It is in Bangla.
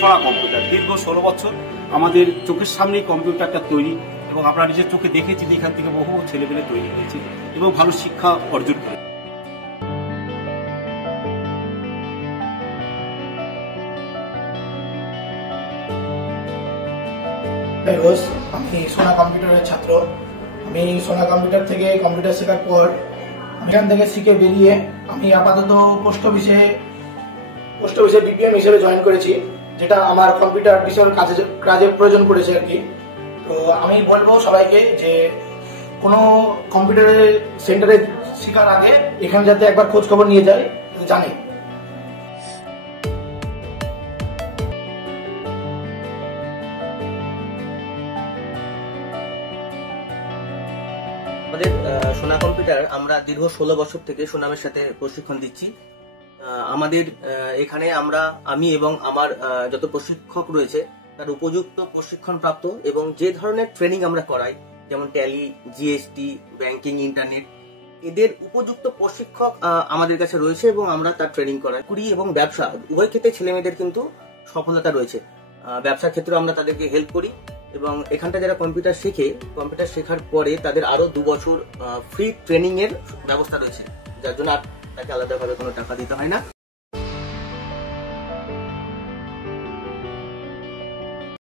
সোনা কম্পিউটার দীর্ঘ 16 বছর আমাদের চোখের সামনেই কম্পিউটারটা তৈরি এবং আপনারা নিজের চোখে দেখেছি যে এখান থেকে বহু ছেলেমেয়ে তৈরি হয়েছে এবং ভালো শিক্ষা অর্জন করে। আমি সোনা কম্পিউটারের ছাত্র। আমি সোনা কম্পিউটার থেকে কম্পিউটার শেখার পর এখান থেকে শিখে বেরিয়ে আমি আপাতত পোস্ট অফিসে বিপিএম হিসেবে জয়েন করেছি, যেটা আমার কম্পিউটার বিষয়ের কাজে প্রয়োজন পড়েছে আর কি। তো আমি বলবো সবাইকে যে কোনো কম্পিউটারের সেন্টারে শেখার আগে এখানে যাতে একবার খোঁজ খবর নিয়ে যায়, জানে। আমাদের সোনা কম্পিউটার আমরা দীর্ঘ 16 বছর থেকে সুনামের সাথে প্রশিক্ষণ দিচ্ছি। আমাদের এখানে আমি এবং আমার যত প্রশিক্ষক রয়েছে তার উপযুক্ত প্রশিক্ষণ প্রাপ্ত এবং যে ধরনের ট্রেনিং আমরা করাই, যেমন ট্যালি, জিএসটি, ব্যাংকিং, ইন্টারনেট, এদের উপযুক্ত প্রশিক্ষক আমাদের কাছে রয়েছে এবং আমরা তার ট্রেনিং করাই। কুড়ি এবং ব্যবসা উভয় ক্ষেত্রে ছেলেমেয়েদের কিন্তু সফলতা রয়েছে। ব্যবসার ক্ষেত্রে আমরা তাদেরকে হেল্প করি এবং এখানটা যারা কম্পিউটার শেখার পরে তাদের আরো 2 বছর ফ্রি ট্রেনিং এর ব্যবস্থা রয়েছে, যার জন্য তাকে আলাদাভাবে কোনো টাকা দিতে হয় না।